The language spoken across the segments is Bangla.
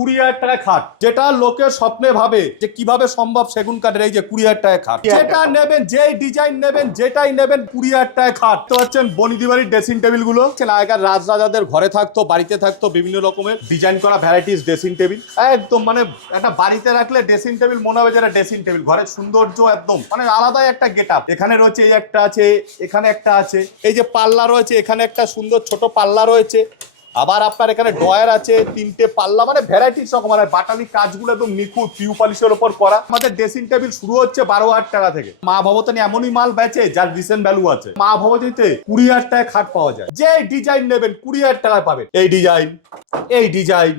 20,000 টাকা খাট, যেটা লোকের স্বপ্নে ভাবে যে কিভাবে সম্ভব সেগুন কাঠের। এই যে 20,000 টাকা খাট, যেটা নেবেন, যেই ডিজাইন নেবেন, যেটাই নেবেন 20,000 টাকা খাট। তো হচ্ছেন বনিদি বাড়ির ড্রেসিং টেবিল গুলো আগেকার রাজরাজাদের ঘরে থাকতো, বাড়িতে থাকতো বিভিন্ন রকমের ডিজাইন করা ভ্যারাইটিস ড্রেসিং টেবিল। একদম মানে একটা বাড়িতে রাখলে ড্রেসিং টেবিল মনে হবে যেটা ড্রেসিং টেবিল, ঘরের সৌন্দর্য একদম মানে আলাদাই একটা গেট আপ। এখানে রয়েছে এই একটা আছে, এখানে একটা আছে, এই যে পাল্লা রয়েছে, এখানে একটা সুন্দর ছোট পাল্লা রয়েছে, আবার আপনার এখানে ড্রয়ার আছে, 3টে পাল্লা, মানে ভ্যারাইটিস রকম। আর বাটালি কাজগুলো একদম নিখুঁত পিউ পলিশের উপর করা। আমাদের ড্রেসিং টেবিল শুরু হচ্ছে 12,000 টাকা থেকে। মা ভবতানি এমনই মাল বেচে যার রিসেন্ট ভ্যালু আছে। মা ভবতানিতে 20,000 টাকায় খাট পাওয়া যায়। যে ডিজাইন নেবেন 20,000 টাকায় পাবেন। এই ডিজাইন, এই ডিজাইন,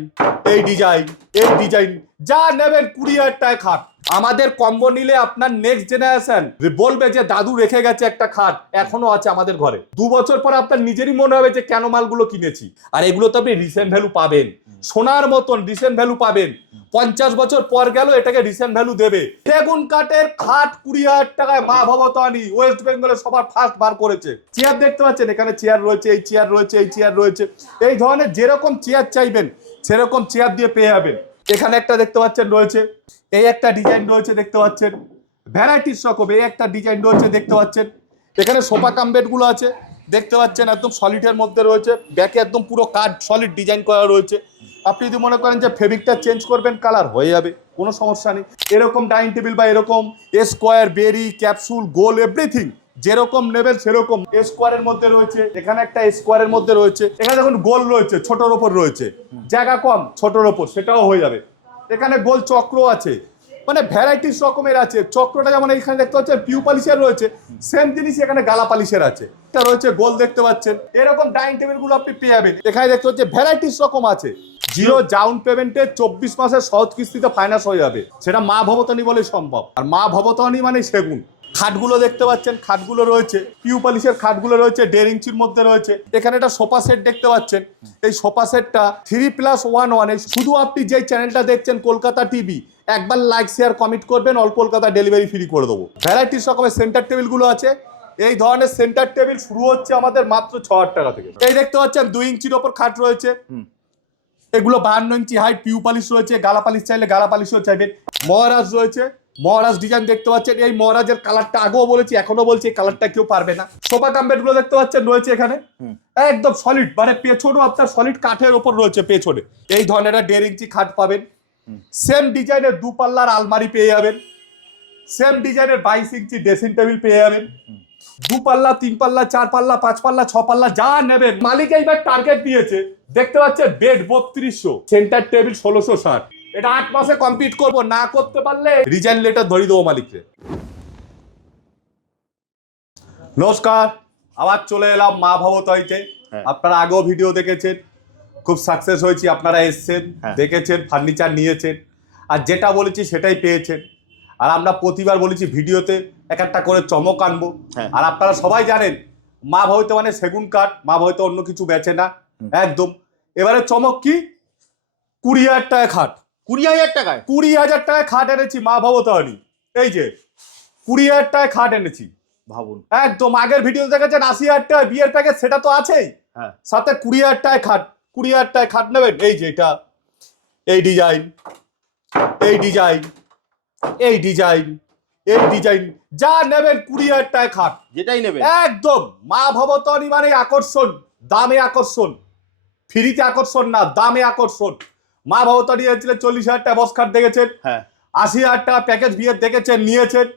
এই ডিজাইন, এই ডিজাইন, যা নেবেন 20,000 টাকায় খাট। আমাদের কম্বো নিলে আপনার নেক্সট জেনারেশন বলবে যে দাদু রেখে গেছে একটা খাট, এখনো আছে আমাদের ঘরে। 2 বছর পর আপনার নিজেরই মনে হবে যে কেন মালগুলো কিনেছি। আর এগুলো তো আপনি রিসেন্ট ভ্যালু পাবেন, সোনার মতন রিসেন্ট ভ্যালু পাবেন। 50 বছর পর গেল এটাকে রিসেন্ট ভ্যালু দেবে। সেগুন কাঠের খাট 20,000 টাকায় মা ভবতানি ওয়েস্ট বেঙ্গলে সবার ফার্স্ট বার করেছে। চেয়ার দেখতে পাচ্ছেন, এখানে চেয়ার রয়েছে, এই চেয়ার রয়েছে, এই চেয়ার রয়েছে। এই ধরনের যেরকম চেয়ার চাইবেন সেরকম চেয়ার দিয়ে পেয়ে যাবেন। এখানে একটা দেখতে পাচ্ছেন রয়েছে, এই একটা ডিজাইন রয়েছে দেখতে পাচ্ছেন, ভ্যারাইটিস রকম। এই একটা ডিজাইন রয়েছে দেখতে পাচ্ছেন। এখানে সোফা কাম বেড গুলো আছে দেখতে পাচ্ছেন, একদম সলিডের মধ্যে রয়েছে। ব্যাকে একদম পুরো কাঠ সলিড ডিজাইন করা রয়েছে। আপনি যদি মনে করেন যে ফেব্রিকটা চেঞ্জ করবেন, কালার হয়ে যাবে, কোনো সমস্যা নেই। এরকম ডাইনিং টেবিল বা এরকম স্কোয়ার, বেরি, ক্যাপসুল, গোল, এভরিথিং যেরকম নেবেন সেরকম। স্কোয়ারের মধ্যে রয়েছে, এখানে একটা স্কোয়ারের মধ্যে রয়েছে, এখানে দেখুন গোল রয়েছে, ছোটর ওপর রয়েছে, জায়গা কম ছোটর ওপর, সেটাও হয়ে যাবে। এখানে গোল চক্র আছে, মানে ভ্যারাইটিস রকমের আছে। চক্রটা যেমন এখানে দেখতে পাচ্ছেন পিউ পলিশের রয়েছে, সেম জিনিস এখানে গালা পলিশের আছে। এটা রয়েছে গোল দেখতে পাচ্ছেন। এরকম ডাইনিং টেবিল গুলো আপনি পেয়ে যাবেন। এখানে দেখতে পাচ্ছেন ভ্যারাইটিস রকম আছে। জিরো ডাউন পেমেন্টে 24 মাসের সহজ কিস্তিতে ফাইন্যান্স হয়ে যাবে। সেটা মা ভবতানি বলে সম্ভব। আর মা ভবতানি মানে সেগুন। খাটগুলো দেখতে পাচ্ছেন, খাটগুলো রয়েছে পিউ পলিশের খাটগুলো রয়েছে, 1.5 ইঞ্চির মধ্যে রয়েছে। এখানে একটা সোফা সেট দেখতে পাচ্ছেন। এই সোফা সেটটা 3+1 শুধু আপনি যেই চ্যানেলটা দেখছেন কলকাতা টিভি, একবার লাইক শেয়ার কমেন্ট করবেন, অল কলকাতা ডেলিভারি ফ্রি করে দেবো। ভ্যারাইটিস রকমের সেন্টার টেবিল গুলো আছে। এই ধরনের সেন্টার টেবিল শুরু হচ্ছে আমাদের মাত্র 6,000 টাকা থেকে। এই দেখতে পাচ্ছেন 2 ইঞ্চির ওপর খাট রয়েছে। এগুলো 52 ইঞ্চি হাইট, পিউ পালিশ রয়েছে, গালা পালিশ চাইলে গালা পালিশও চাইবেন। মহারাজ রয়েছে, মহারাজ ডিজাইন দেখতে পাচ্ছেন। এই মহারাজের কালারটা আগেও বলেছি, এখনো বলছি, এই কালারটা কেউ পারবে না। সোফা কাম বেড গুলো দেখতে পাচ্ছেন রয়েছে এখানে, একদম সলিড, মানে পেছনেও আপনার সলিড কাঠের ওপর রয়েছে পেছনে। এই ধরনের 1.5 ইঞ্চি খাট পাবেন। সেম ডিজাইনের 2 পাল্লার আলমারি পেয়ে যাবেন। সেম ডিজাইনের 22 ইঞ্চি ড্রেসিং টেবিল পেয়ে যাবেন। 2 পাল্লা, 3 পাল্লা, 4 পাল্লা, 5 পাল্লা, 6 পাল্লা, যা নেবেন। মালিক এইবার টার্গেট দিয়েছে, দেখতে পাচ্ছেন বেড 3200, সেন্টার টেবিল 1660। এটা 8 মাসে কমপ্লিট করব, না করতে পারলে রিজাইন লেটার ধরিয়ে দেবো মালিককে। নমস্কার, আবার চলে এলাম মা ভবতানিতে। আপনারা আগেও ভিডিও দেখেছেন, খুব সাকসেস হয়েছি। আপনারা এসছেন, দেখেছেন, ফার্নিচার নিয়েছেন, আর যেটা বলেছি সেটাই পেয়েছেন। আর আমরা প্রতিবার বলেছি ভিডিওতে এক একটা করে চমক আনবো। আর আপনারা সবাই জানেন মা ভবতে মানে সেগুন কাঠ, মা ভবতে অন্য কিছু বেচে না একদম। এবারে চমক কি, 20,000 টাকা খাট। 20,000 টাকায় 20,000 টাকায় খাট এনেছি মা ভবতানি। এই যে 20,000 টাকায় খাট এনেছি, ভাবুন। একদম। আগের ভিডিও দেখেছেন 80,000 টাকা বিয়ের প্যাকেজ, সেটা তো আছেই, সাথে 20,000 টাকায় খাট। 20,000 টাকায় খাট নেবেন। এই যে এটা, এই ডিজাইন, এই ডিজাইন, এই ডিজাইন, এই ডিজাইন, যা নেবেন 20,000 টাকায় খাট, যেটাই নেবেন একদম। মা ভবতানি মানে আকর্ষণ, দামে আকর্ষণ, ফ্রিতে আকর্ষণ না, দামে আকর্ষণ। মা ভবতানি হচ্ছিল 40,000 টাকা বস খাট দেখেছেন, 80,000 টাকা প্যাকেজ বিয়ের দেখেছেন, নিয়েছেন।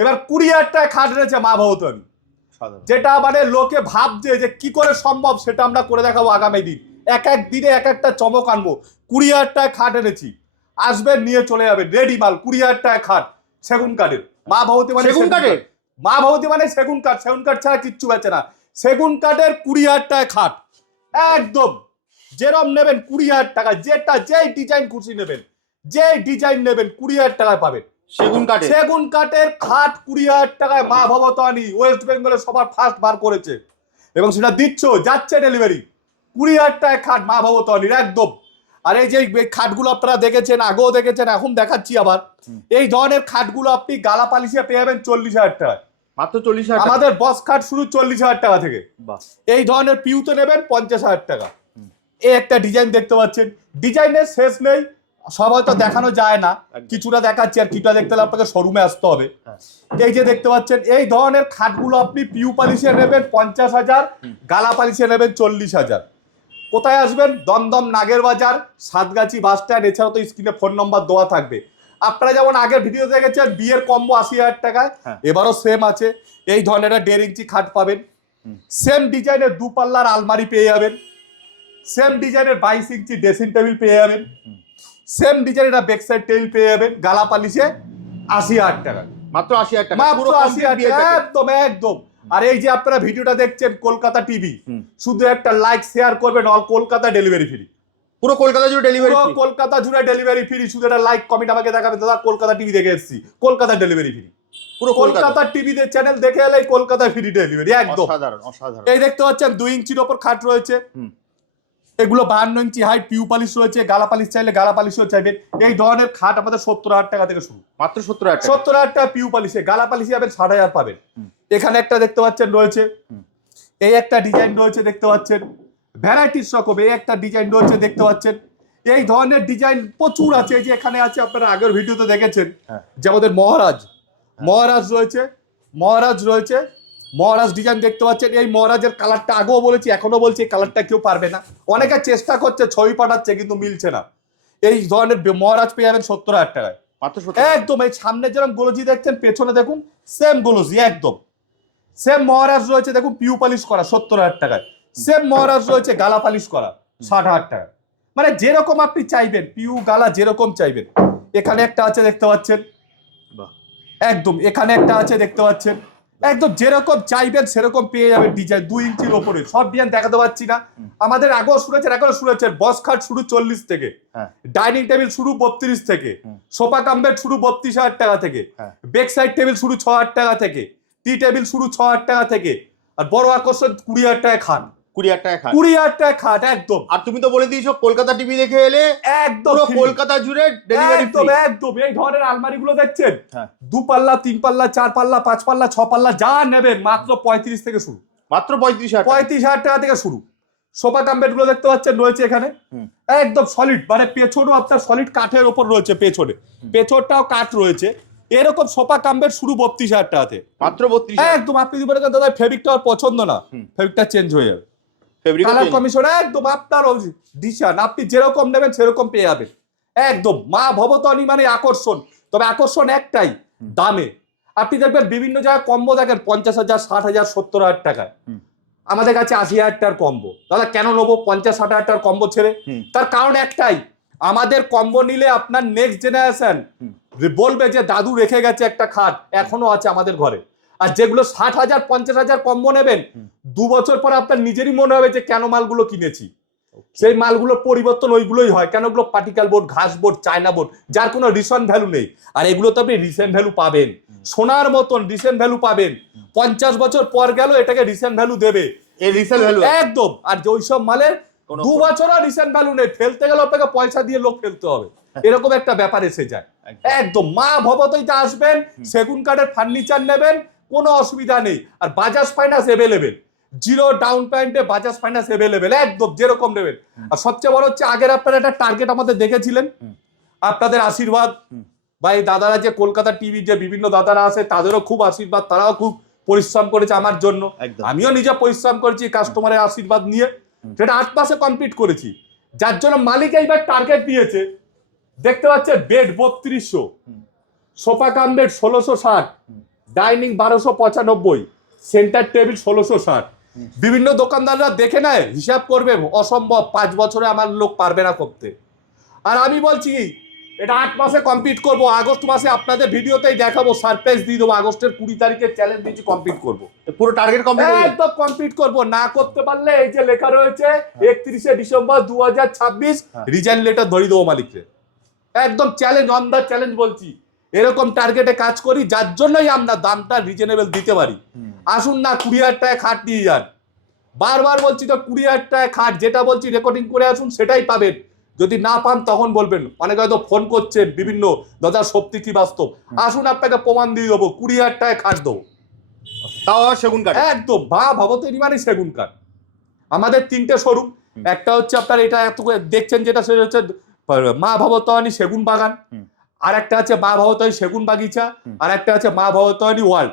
এবার 20,000 টাকা খাট এনেছে মা ভবতানি, যেটা মানে লোকে ভাবছে যে কি করে সম্ভব, সেটা আমরা করে দেখাবো আগামী দিন। এক এক দিনে এক একটা চমক আনবো। 20,000 টাকা খাট এনেছি, আসবেন নিয়ে চলে যাবেন, রেডি মাল। 20,000 টাকা খাট সেগুন কাঠের। মা ভবতী মানে সেগুন কাঠের, মা ভবতী মানে সেগুন কাঠ। সেগুন কাঠ ছাড়া কিচ্ছু বেচে না। সেগুন কাঠের 20,000 টাকা খাট, একদম। যেরম নেবেন 20,000 টাকা, যেটা যেই ডিজাইন খুশি নেবেন, যে ডিজাইন নেবেন 20,000 টাকায় পাবেন। সেগুন কাঠের, সেগুন কাঠের খাট 20,000 টাকায় মা ভবতানি ওয়েস্ট বেঙ্গলে সবার ফার্স্ট বার করেছে, এবং সেটা দিচ্ছ, যাচ্ছে ডেলিভারি। 20,000 টাকায় খাট মা ভবতানির, একদম। আর এই যে খাটগুলো আপনারা দেখেছেন, আগেও দেখেছেন, এখন দেখাচ্ছি আবার। এই ধরনের খাটগুলো আপনি গালা পালিশে পেয়ে যাবেন 40,000 টাকায়, মাত্র 40,000। আমাদের বস খাট শুরু 40,000 টাকা থেকে। এই ধরনের পিউতে নেবেন 50,000 টাকা। এই একটা ডিজাইন দেখতে পাচ্ছেন, ডিজাইনের শেষ নেই। সব হয়তো দেখানো যায় না, কিছুটা দেখাচ্ছি, আর কিছুটা দেখতে হলে আপনাকে শোরুমে আসতে হবে। এই যে দেখতে পাচ্ছেন এই ধরনের খাটগুলো আপনি পিউ পালিশে নেবেন 50,000, গালা পালিশে নেবেন 40,000। কোথায় আসবেন? দমদম নাগের বাজার, সাতগাছি বাস স্ট্যান্ড। এছাড়াও তো স্ক্রিনে ফোন নম্বর দেওয়া থাকবে। আপনারা যেমন আগের ভিডিও দেখেছেন বিয়ের কম্বো 80,000 টাকায়, এবারও সেম আছে। এই ধরনের 1.5 ইঞ্চি খাট পাবেন, সেম ডিজাইনের 2 পাল্লার আলমারি পেয়ে যাবেন, সেম ডিজাইনের 22 ইঞ্চি ড্রেসিং টেবিল পেয়ে যাবেন, সেম ডিজাইনের ব্যাক সাইড টেবিল পেয়ে যাবেন গালা পালিশে 80,000 টাকা। মাত্র 80,000 টাকা, মাত্র পুরো 80,000 টাকা, একদম একদম। আর এই যে আপনারা ভিডিওটা দেখছেন কলকাতা টিভি, শুধু একটা লাইক শেয়ার করবেন, অল কলকাতা ডেলিভারি ফ্রি। পুরো কলকাতা জুড়ে ডেলিভারি পুরো ফ্রি, কলকাতা জুড়ে ডেলিভারি ফ্রি। শুধু একটা লাইক কমেন্ট আমাকে দেখাবেন, দাদা কলকাতা টিভি দেখে এসেছি, কলকাতা ডেলিভারি ফ্রি। পুরো কলকাতা টিভিতে চ্যানেল দেখে এলে কলকাতা ফ্রি ডেলিভারি একদম। অসাধারণ অসাধারণ। এই দেখতে পাচ্ছেন 2 ইঞ্চির ওপর খাট রয়েছে, এগুলো 52 ইঞ্চি হাইট, পিউ পালিশ রয়েছে, গালা পালিশ চাইলে গালা পালিশও চাইবেন। এই ধরনের খাট আমাদের 70,000 টাকা থেকে শুরু, মাত্র 70,000 টাকা। 70,000 টাকা পিউ পালিশে। গালা পালিশে যাবেন 60,000 পাবেন। এখানে একটা দেখতে পাচ্ছেন রয়েছে, এই একটা ডিজাইন রয়েছে দেখতে পাচ্ছেন, ভ্যারাইটিস রকম এই একটা ডিজাইন রয়েছে দেখতে পাচ্ছেন। এই ধরনের ডিজাইন প্রচুর আছে। এই যে এখানে আছে, আপনারা আগের ভিডিওতে দেখেছেন যে আমাদের মহারাজ রয়েছে, মহারাজ ডিজাইন দেখতে পাচ্ছেন। এই মহারাজের কালারটা আগেও বলেছি, এখনো বলছি, এই কালারটা কেউ পারবে না। অনেকে চেষ্টা করছে, ছবি পাঠাচ্ছে, কিন্তু মিলছে না। এই ধরনের মহারাজ পেয়ে যাবেন 70,000 টাকায় মাত্র 70,000 একদম। এই সামনে যেরকম গোলজি দেখছেন, পেছনে দেখুন সেম গোলজি একদম। সেম মহারাজ রয়েছে দেখুন পিউ পালিশ করা 70,000 টাকায়। সেম মহারাজ রয়েছে গালা পালিশ করা 60,000 টাকা। মানে যেরকম আপনি চাইবেন, পিউ গালা যেরকম চাইবেন। এখানে একটা আছে দেখতে পাচ্ছেন, একদম এখানে একটা আছে দেখতে পাচ্ছেন, একদম যেরকম চাইবেন সেরকম পেয়ে যাবেন ডিজাইন। 2 ইঞ্চির ওপরে সব ডিজাইন দেখাতে পাচ্ছি না। আমাদের আগেও শুনেছেন, এখনো শুনেছেন। বস খাট শুরু 40 থেকে, ডাইনিং টেবিল শুরু 32 থেকে, সোফা কাম বেড শুরু 32,000 টাকা থেকে, বেক সাইড টেবিল শুরু 6,000 টাকা থেকে, টি টেবিল শুরু 6,000 টাকা থেকে, আর বড় আকর্ষণ 20,000 টাকা খাট। 20,000 টাকা খাট, 20,000 টাকা খাট একদম। আর তুমি তো বলে দিয়েছো কলকাতা টিভি দেখে এলে একদম পুরো কলকাতা জুড়ে ডেলিভারি একদম ফ্রি। একদম। এই ধরনের আলমারি গুলো দেখছেন, 2 পাল্লা, 3 পাল্লা, 4 পাল্লা, 5 পাল্লা, 6 পাল্লা, যা নেবেন মাত্র 35 থেকে শুরু, মাত্র 35,000 টাকা। 35,000 টাকা থেকে শুরু। সোফা কাম বেড গুলো দেখতে পাচ্ছেন রয়েছে এখানে, একদম সলিড। মানে পেছনেও আপনার সলিড কাঠের ওপর রয়েছে, পেছনটাও কাঠ রয়েছে। এরকম সোফা কাম বেড শুরু 32,000 টাকাতে, মাত্র 32,000 একদম। আপনি যদি বলেন দাদা ফেব্রিকটা আর পছন্দ না, ফেব্রিকটা চেঞ্জ হয়ে যাবে, ফেব্রিক কালার কমিশন একদম আপনার ডিসিশন। আপনি যেরকম নেবেন সেরকম পেয়ে যাবেন একদম। মা ভবতনি মানে আকর্ষণ, তবে আকর্ষণ একটাই, দামে। আপনি দেখবেন বিভিন্ন জায়গায় কম্বো দেখেন 50,000, 60,000, 70,000 টাকায়। আমাদের কাছে 80,000 টাকার কম্বো। দাদা কেন নেবো 50-60,000 টাকার কম্বো ছেড়ে? তার কারণ একটাই, আমাদের কম্বো নিলে আপনার নেক্সট জেনারেশন বলবে যে দাদু রেখে গেছে একটা খাট, এখনো আছে আমাদের ঘরে। আর যেগুলো 60,000, 50,000 কম্বো নেবেন, 2 বছর পর আপনার নিজেরই মনে হবে যে কেন মালগুলো কিনেছি। সেই মালগুলোর পরিবর্তন ওইগুলোই হয়। কেন? ওগুলো পার্টিকেল বোর্ড, ঘাস বোর্ড, চায়না বোর্ড, যার কোনো রিসেন্ট ভ্যালু নেই। আর এগুলো তো আপনি রিসেন্ট ভ্যালু পাবেন, সোনার মতন রিসেন্ট ভ্যালু পাবেন। 50 বছর পর গেল এটাকে রিসেন্ট ভ্যালু দেবে, এই রিসেল ভ্যালু একদম। আর যে ওইসব মালের 2 বছরও রিসেন্ট ভ্যালু নেই, ফেলতে গেলে আপনাকে পয়সা দিয়ে লোক ফেলতে হবে, এরকম একটা ব্যাপার এসে যায় একদম। মা ভবতইতে আসবেন, সেগুন কাঠের ফার্নিচার নেবেন, কোনো অসুবিধা নেই। আর বাজাজ ফাইন্যান্স এভেলেবেল, 0 ডাউন পেমেন্টে বাজাজ ফাইন্যান্স এভেলেবেল একদম, যেরকম নেবেন। আর সবচেয়ে বড় হচ্ছে, আগের আপনারা একটা টার্গেট আমাদের দেখেছিলেন, আপনাদের আশীর্বাদ বা এই দাদারা যে কলকাতা টিভি যে বিভিন্ন দাদারা আছে, তাদেরও খুব আশীর্বাদ, তারাও খুব পরিশ্রম করেছে আমার জন্য, আমিও নিজে পরিশ্রম করেছি কাস্টমারের আশীর্বাদ নিয়ে। সেটা 8 মাসে কমপ্লিট করেছি, যার জন্য মালিক এইবার টার্গেট দিয়েছে। দেখতে পাচ্ছেন bed 3200, sofa cum bed 1660, dining 1295, centre table 1660। বিভিন্ন দোকানদাররা দেখে নেয়, হিসাব করবে, অসম্ভব, 5 বছরে আমার লোক পারবে না করতে। আর আমি বলছি এটা 8 মাসে কমপ্লিট করব। আগস্ট মাসে আপনাদের ভিডিওতেই দেখাবো, সারপ্রাইজ দিয়ে দেবো। আগস্টের 20 তারিখে চ্যালেঞ্জ দিচ্ছি, কমপ্লিট করবো, পুরো টার্গেট কমপ্লিট একদম কমপ্লিট করবো। না করতে পারলে এই যে লেখা রয়েছে 31শে ডিসেম্বর 2026, রিজাইন লেটার ধরিয়ে দেবো মালিককে, একদম চ্যালেঞ্জ, অন দা চ্যালেঞ্জ বলছি। এরকম টার্গেটে কাজ করি, যার জন্যই আমরা দামটা রিজনেবল দিতে পারি। আসুন না 20,000 টাকায় খাট নিয়ে যান, বারবার বলছি তো 20,000 টাকায় খাট, যেটা বলছি রেকর্ডিং করে আসুন, সেটাই পাবেন। যদি না পান তখন বলবেন, অনেকে হয়তো ফোন করছেন বিভিন্ন, দাদা সত্যি কি বাস্তব? আসুন আপনাকে প্রমাণ দিয়ে দেবো, 20,000 টাকায় খাট দেবো, তাও সেগুন কাঠ একদম। ভবতনি মানে সেগুন কাঠ। আমাদের 3টে শোরুম, একটা হচ্ছে আপনার এটা এত দেখছেন যেটা, সেটা হচ্ছে মা ভবতারিণী সেগুন বাগান, আর একটা আছে মা ভবতারিণী সেগুন বাগিচা, আর একটা আছে মা ভবতারিণী ওয়ার্ল্ড।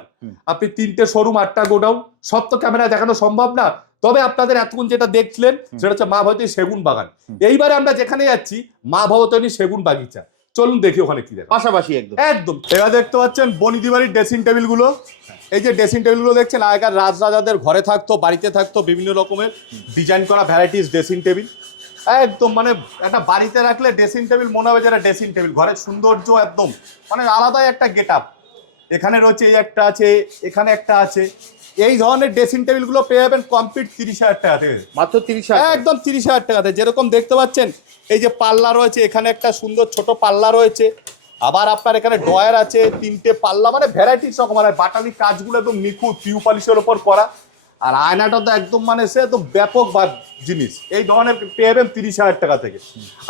আপনি 3টে শোরুম 8টা গোডাউন, সব তো ক্যামেরায় দেখানো সম্ভব না, তবে আপনাদের এতক্ষণ যেটা দেখছিলেন সেটা হচ্ছে মা ভবতারিণী সেগুন বাগান। এইবারে আমরা যেখানে যাচ্ছি মা ভবতারিণী সেগুন বাগিচা, চলুন দেখি ওখানে কি দেখা। পাশাপাশি একদম একদম এবার দেখতে পাচ্ছেন বনিদি বাড়ির ড্রেসিং টেবিল গুলো। এই যে ড্রেসিং টেবিল গুলো দেখছেন, আগেকার রাজরাজাদের ঘরে থাকতো, বাড়িতে থাকতো, বিভিন্ন রকমের ডিজাইন করা ভ্যারাইটিস ড্রেসিং টেবিল। একদম মানে একটা বাড়িতে রাখলে ড্রেসিং টেবিল মনে হবে যেটা ড্রেসিং টেবিল, ঘরের সৌন্দর্য একদম মানে আলাদাই একটা গেট আপ। এখানে রয়েছে এই একটা আছে, এখানে একটা আছে। এই ধরনের ড্রেসিং টেবিল গুলো পেয়ে যাবেন কমপ্লিট 30,000 টাকা থেকে, মাত্র 30,000। একদম 30,000 টাকাতে। যেরকম দেখতে পাচ্ছেন এই যে পাল্লা রয়েছে, এখানে একটা সুন্দর ছোট পাল্লা রয়েছে, আবার আপনার এখানে ড্রয়ার আছে, 3টে পাল্লা, মানে ভ্যারাইটিস রকম। আর বাটালি কাজগুলো একদম নিখুঁত পিউ পলিশের ওপর করা, আর আয়নাটা তো একদম মানে সে তো ব্যাপক জিনিস। এই ধরনের পেয়ে যাবেন 30,000 টাকা থেকে।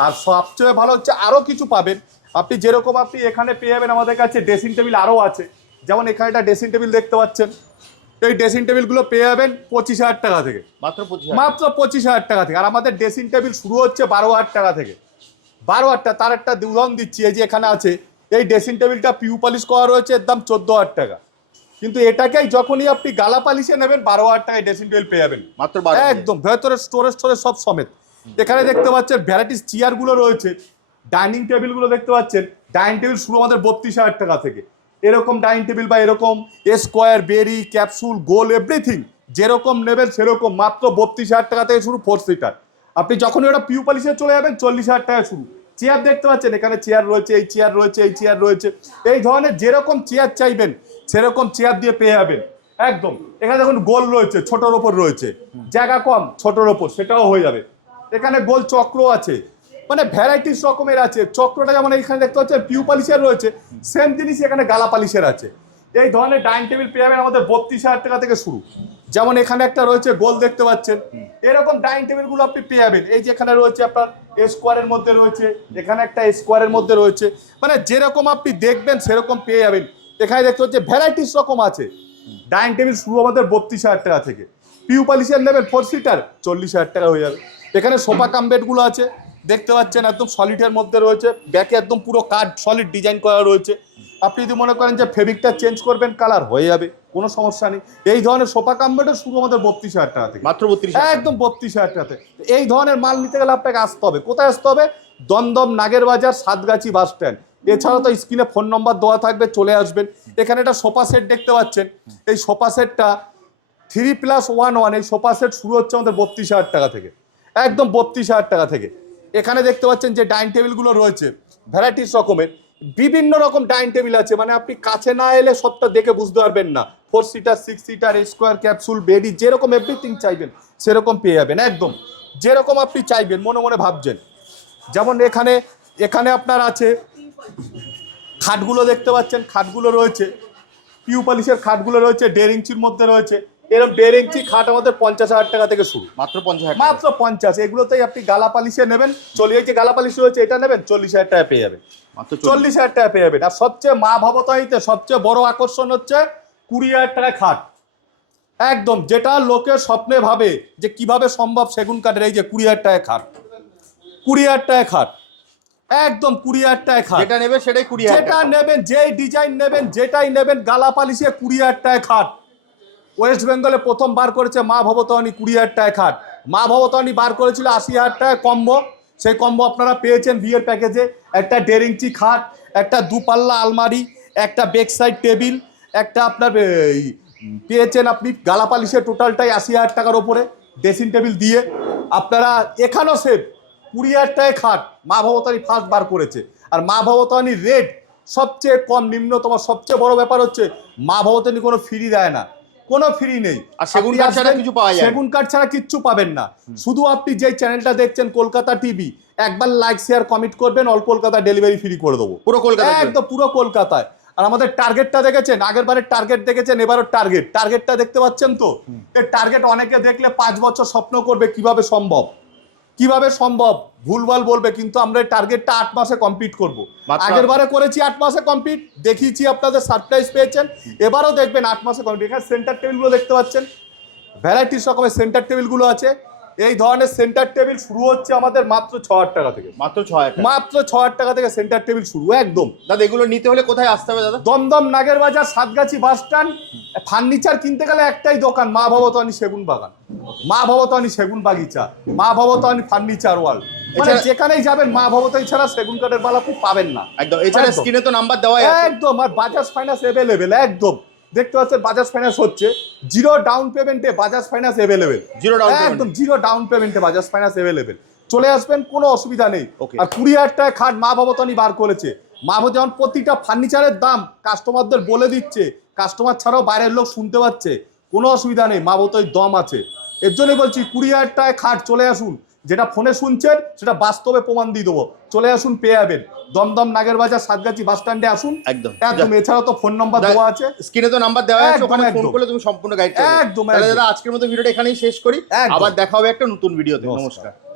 আর সবচেয়ে ভালো হচ্ছে আরও কিছু পাবেন আপনি, যেরকম আপনি এখানে পেয়ে যাবেন আমাদের কাছে ড্রেসিং টেবিল আরও আছে। যেমন এখানে একটা ড্রেসিং টেবিল দেখতে পাচ্ছেন, এই ড্রেসিং টেবিলগুলো পেয়ে যাবেন 25,000 টাকা থেকে, মাত্র 25,000, মাত্র 25,000 টাকা থেকে। আর আমাদের ড্রেসিং টেবিল শুরু হচ্ছে 12,000 টাকা থেকে, 12,000 টাকা। তার একটা উদাহরণ দিচ্ছি, এই যে এখানে আছে এই ড্রেসিং টেবিলটা পিউ পলিশ করা রয়েছে, এর দাম 14,000 টাকা, কিন্তু এটাকেই যখনই আপনি গালা পালিশে নেবেন 12,000 টাকায় ড্রেসিং টেবিল পেয়ে যাবেন মাত্র 12,000 একদম, ভেতরে স্টোরেজ সব সমেত। এখানে দেখতে পাচ্ছেন ভ্যারাইটিস চেয়ারগুলো রয়েছে, ডাইনিং টেবিলগুলো দেখতে পাচ্ছেন। ডাইনিং টেবিল শুরু আমাদের 32,000 টাকা থেকে। এরকম ডাইনিং টেবিল বা এরকম স্কোয়ার, বেরি, ক্যাপসুল, গোল, এভরিথিং যেরকম নেবেন সেরকম মাত্র 32,000 টাকা থেকে শুরু 4 সিটার। আপনি যখনই ওটা পিউ পলিশে চলে যাবেন 40,000 টাকা শুরু। চেয়ার দেখতে পাচ্ছেন, এখানে চেয়ার রয়েছে, এই চেয়ার রয়েছে, এই চেয়ার রয়েছে, এই ধরনের যেরকম চেয়ার চাইবেন সেরকম চেয়ার দিয়ে পেয়ে যাবেন একদম। এখানে দেখুন গোল রয়েছে, ছোটোর ওপর রয়েছে, জায়গা কম ছোটোর ওপর, সেটাও হয়ে যাবে। এখানে গোল চক্র আছে, মানে ভ্যারাইটিস রকমের আছে। চক্রটা যেমন এখানে দেখতে পাচ্ছেন পিউ পলিশের রয়েছে, সেম জিনিস এখানে গালা পালিশের আছে। এই ধরনের ডাইনিং টেবিল পেয়ে যাবেন আমাদের 32,000 টাকা থেকে শুরু। যেমন এখানে একটা রয়েছে গোল দেখতে পাচ্ছেন, এরকম ডাইনিং টেবিলগুলো আপনি পেয়ে যাবেন। এই যে এখানে রয়েছে আপনার স্কোয়ারের মধ্যে রয়েছে, এখানে একটা স্কোয়ারের মধ্যে রয়েছে, মানে যেরকম আপনি দেখবেন সেরকম পেয়ে যাবেন। এখানে দেখতে হচ্ছে ভ্যারাইটিস রকম আছে। ডাইনিং টেবিল শুরু আমাদের 32,000 টাকা থেকে। পিউ পলিশের নেবেন 4 সিটার 40,000 টাকা হয়ে যাবে। এখানে সোফা কাম বেডগুলো আছে, দেখতে পাচ্ছেন একদম সলিডের মধ্যে রয়েছে, ব্যাকে একদম পুরো কাঠ সলিড ডিজাইন করা রয়েছে। আপনি যদি মনে করেন যে ফেব্রিকটা চেঞ্জ করবেন কালার হয়ে যাবে, কোনো সমস্যা নেই। এই ধরনের সোফা কাম বেডও শুরু আমাদের 32,000 টাকা থেকে, মাত্র 32,000, একদম 32,000 টাকাতে। এই ধরনের মাল নিতে গেলে আপনাকে আসতে হবে, কোথায় আসতে হবে? দমদম, নাগের বাজার, সাতগাছি বাস স্ট্যান্ড। এছাড়া তো স্ক্রিনে ফোন নম্বর দেওয়া থাকবে, চলে আসবেন। এখানে একটা সোফা সেট দেখতে পাচ্ছেন, এই সোফা সেটটা 3+1, এই সোফা সেট শুরু হচ্ছে আমাদের 32,000 টাকা থেকে, একদম 32,000 টাকা থেকে। এখানে দেখতে পাচ্ছেন যে ডাইনিং টেবিলগুলো রয়েছে ভ্যারাইটিস রকমের, বিভিন্ন রকম ডাইনিং টেবিল আছে, মানে আপনি কাছে না এলে সবটা দেখে বুঝতে পারবেন না। 4 সিটার, 6 সিটার, স্কোয়ার, ক্যাপসুল, বেডি, যেরকম এভরিথিং চাইবেন সেরকম পেয়ে যাবেন একদম, যেরকম আপনি চাইবেন মনে মনে ভাবছেন। যেমন এখানে আপনার আছে খাটগুলো দেখতে পাচ্ছেন, খাটগুলো রয়েছে পিউ পলিশের, খাটগুলো রয়েছে 1.5 ইঞ্চির মধ্যে রয়েছে। এরকম 1.5 ইঞ্চি খাট আমাদের 50,000 টাকা থেকে শুরু, মাত্র 50,000, মাত্র 50। এগুলোতেই আপনি গালা পালিশে নেবেন, এই যে গালা পালিশ রয়েছে এটা নেবেন 40,000 টাকা পেয়ে যাবেন, মাত্র 40,000 টাকা পেয়ে যাবেন। আর সবচেয়ে মা ভবতারিণীতে সবচেয়ে বড় আকর্ষণ হচ্ছে 20,000 টাকা খাট, একদম যেটা লোকে স্বপ্নে ভাবে যে কিভাবে সম্ভব সেগুন কাঠের। এই যে 20,000 টাকা খাট, 20,000 টাকা খাট, একদম 20,000 টাকা খাট। যেটা নেবে সেটাই 20,000 যেটা টাকা। নেবেন, যেই ডিজাইন নেবেন, যেটাই নেবেন, গালা পালিশে 20,000 টাকা খাট। ওয়েস্ট বেঙ্গলে প্রথম বার করেছে মা ভবতারিণী 20,000 টাকা খাট। মা ভবতারিণী বার করেছিল 80,000 টাকা কম্বো, সেই কম্বো আপনারা পেয়েছেন বিয়ের প্যাকেজে। একটা 1.5 ইঞ্চি খাট, একটা 2 পাল্লা আলমারি, একটা বেক সাইড টেবিল, একটা আপনার পেয়েছেন আপনি গালা পালিশের টোটালটাই 80,000 টাকার ওপরে ড্রেসিং টেবিল দিয়ে। আপনারা এখানেও সেভ 20,000 টাকায় খাট মা ভবতারিণী ফার্স্ট বার করেছে। আর মা ভবতারিণীর রেট সবচেয়ে কম, নিম্নতম। সবচেয়ে বড় ব্যাপার হচ্ছে মা ভবতারিণী কোনো ফ্রি দেয় না, কোনো ফ্রি নেই। আর সেগুন কাঠ ছাড়া কিছু পাওয়া যায় না। সেগুন কাঠ ছাড়া কিচ্ছু পাবেন না। শুধু আপনি যেই চ্যানেলটা দেখছেন কলকাতা টিভি, একবার লাইক শেয়ার কমেন্ট করবেন, অল কলকাতা ডেলিভারি ফ্রি করে দেবো, পুরো কলকাতা, একদম পুরো কলকাতায়। আর আমাদের টার্গেটটা দেখেছেন, আগের বারের টার্গেট দেখেছেন, এবারও টার্গেটটা দেখতে পাচ্ছেন তো। এই টার্গেট অনেকে দেখলে 5 বছর স্বপ্ন করবে কিভাবে সম্ভব, ভুলভাল বলবে, কিন্তু আমরা এই টার্গেটটা 8 মাসে কমপ্লিট করবো। আগের বারে করেছি 8 মাসে কমপ্লিট, দেখিয়েছি, আপনাদের সারপ্রাইজ পেয়েছেন। এবারও দেখবেন 8 মাসে কমপ্লিট। এখানে সেন্টার টেবিলগুলো দেখতে পাচ্ছেন, ভ্যারাইটিস রকমের সেন্টার টেবিলগুলো আছে। এই ধরনের সেন্টার টেবিল শুরু হচ্ছে আমাদের মাত্র 6,000 টাকা থেকে। মাত্র 6,000 টাকা। মাত্র 6,000 টাকা থেকে সেন্টার টেবিল শুরু একদম। দাদা এগুলো নিতে হলে কোথায় আসতে হবে দাদা? Dumdum Nagerbazar Satgachhi bus stand. Furniture কিনতে গেলে একটাই দোকান, মা ভবতানি সেগুন বাগান, মা ভবতানি সেগুন বাগিচা, মা ভবতানি ফার্নিচার ওয়ার্ল্ড। মানে এছাড়া- যেখানেই যাবেন মা ভবতানি ছাড়া সেগুন কাঠের মাল আপনি পাবেন না একদম। এছাড়া একদম। স্ক্রিনে তো নাম্বার দেওয়াই আছে। একদম। আর বাজাজ ফাইন্যান্স অ্যাভেলেবেল একদম। দেখতে পাচ্ছেন বাজাজ ফাইন্যান্স হচ্ছে 0 ডাউন পেমেন্টে বাজাজ ফাইন্যান্স অ্যাভেলেবেল। 0 ডাউন একদম 0 ডাউন পেমেন্টে বাজাজ ফাইন্যান্স অ্যাভেলেবেল। চলে আসবেন, কোনো অসুবিধা নেই। Okay. আর 20,000 টাকা খাট মা ভবতানি বার করেছে। মা ভবতানি যেমন প্রতিটা ফার্নিচারের দাম কাস্টমারদের বলে দিচ্ছে, কাস্টমার ছাড়াও বাইরের লোক শুনতে পাচ্ছে, কোনো অসুবিধা নেই, মা ভবতানির দম আছে। এর জন্যই বলছি 20,000 টাকায় খাট চলে আসুন। যেটা ফোনে শুনছেন সেটা বাস্তবে প্রমাণ দিয়ে দেবো। চলে আসুন, পেয়ে যাবেন। দমদম নাগেরবাজার সাতগাছি বাস স্ট্যান্ডে আসুন একদম। একদম। এছাড়াও তো ফোন নাম্বার দেওয়া আছে, স্ক্রিনে তো নাম্বার দেওয়া আছে, একদম, ওখানে ফোন একদম। করলে তুমি সম্পূর্ণ গাইড পাবে। একদম, তাহলে একদম। দাদা আজকের মতো ভিডিওটা এখানেই শেষ করি, একদম। আবার দেখা হবে একটা নতুন ভিডিওতে। নমস্কার। নমস্কার।